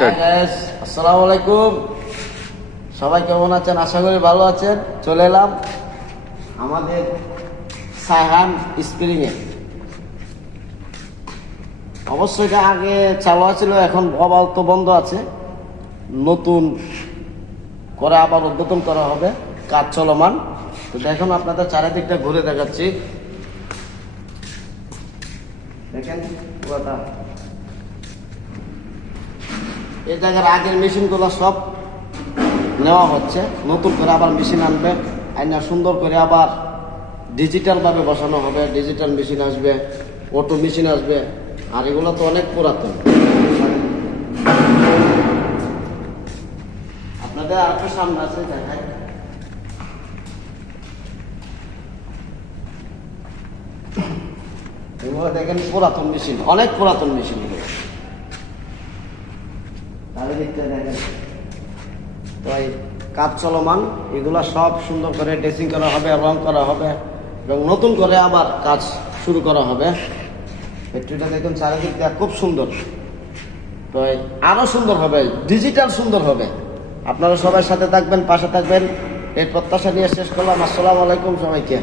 আসসালামু আলাইকুম, সবাই কেমন আছেন? আশা করি ভালো আছেন। চলে এলাম আমাদের সায়হান স্প্রিংয়ে। অবশ্যই এটা আগে চালু ছিল, এখন আপাতত বন্ধ আছে। নতুন করে আবার উদ্বোধন করা হবে, কাজ চলমান। তো দেখুন, আপনাদের চারিদিকটা ঘুরে দেখাচ্ছি। দেখেন পুরোটা, এই জায়গার আগের মেশিনগুলো সব নেওয়া হচ্ছে, নতুন করে আবার মেশিন আনবে, আইনা সুন্দর করে আবার ডিজিটালভাবে বসানো হবে। ডিজিটাল মেশিন আসবে, অটো মেশিন আসবে। আর এগুলো তো অনেক পুরাতন। আপনাদের আর একটু সামনে আছে, দেখায়। এগুলো দেখেন পুরাতন মেশিন, অনেক পুরাতন মেশিন। দেখেন তো এই কাজ চলমান, এগুলা সব সুন্দর করে ড্রেসিং করা হবে, রং করা হবে এবং নতুন করে আবার কাজ শুরু করা হবে। ফ্যাক্টরিটা দেখুন চারিদিক দিয়ে খুব সুন্দর। তো আরো সুন্দর হবে, ডিজিটাল সুন্দর হবে। আপনারা সবাই সাথে থাকবেন, পাশে থাকবেন, এই প্রত্যাশা নিয়ে শেষ করলাম। আসসালামু আলাইকুম সবাইকে।